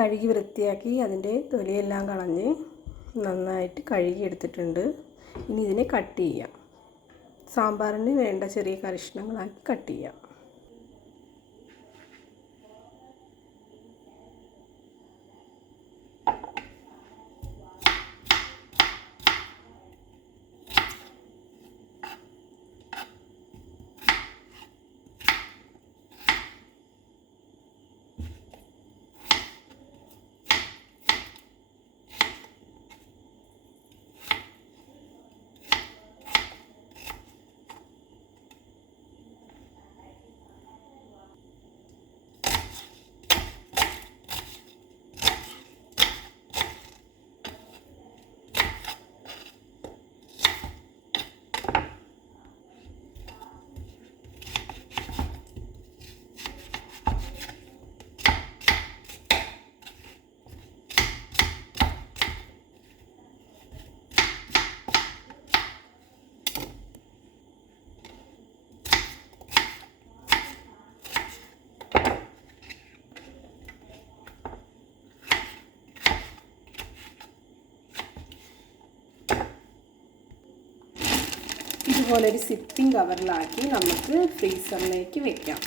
കഴുകി വൃത്തിയാക്കി അതിന്റെ തൊലിയെല്ലാം കളഞ്ഞ് നന്നായിട്ട് കഴുകി എടുത്തിട്ടുണ്ട് ഇനി ഇതിനെ കട്ട് ചെയ്യാം. സാമ്പാറിന് വേണ്ട ചെറിയ കഷ്ണങ്ങളാക്കി കട്ട് ചെയ്യാം. ഇതുപോലെ ഒരു സിപ്പിംഗ് കവറിലാക്കി നമുക്ക് ഫ്രീസറിലേക്ക് വെക്കാം.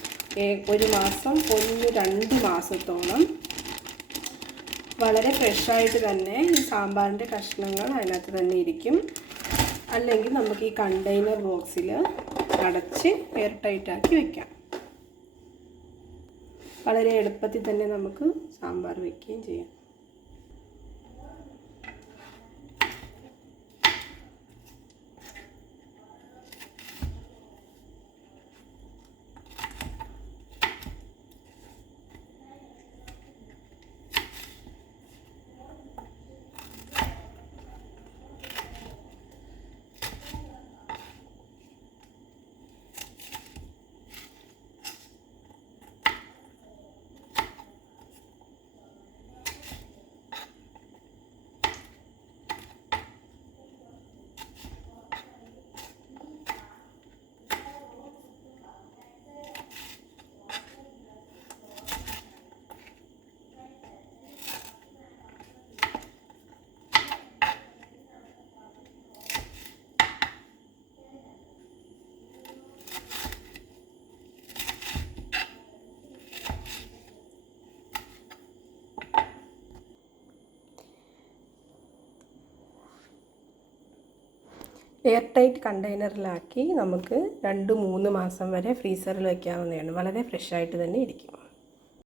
ഒരു മാസം ഒന്ന് രണ്ട് മാസത്തോളം വളരെ ഫ്രഷായിട്ട് തന്നെ ഈ സാമ്പാറിന്റെ കഷ്ണങ്ങൾ അതിനകത്ത് തന്നെ ഇരിക്കും. അല്ലെങ്കിൽ നമുക്ക് ഈ കണ്ടെയ്നർ ബോക്സിൽ അടച്ച് എയർ ടൈറ്റാക്കി വെക്കാം. വളരെ എളുപ്പത്തിൽ തന്നെ നമുക്ക് സാമ്പാർ വെക്കുകയും ചെയ്യാം. എയർ ടൈറ്റ് കണ്ടെയ്നറിലാക്കി നമുക്ക് രണ്ട് മൂന്ന് മാസം വരെ ഫ്രീസറിൽ വയ്ക്കാവുന്നതാണ് വളരെ ഫ്രഷായിട്ട് തന്നെ ഇരിക്കും.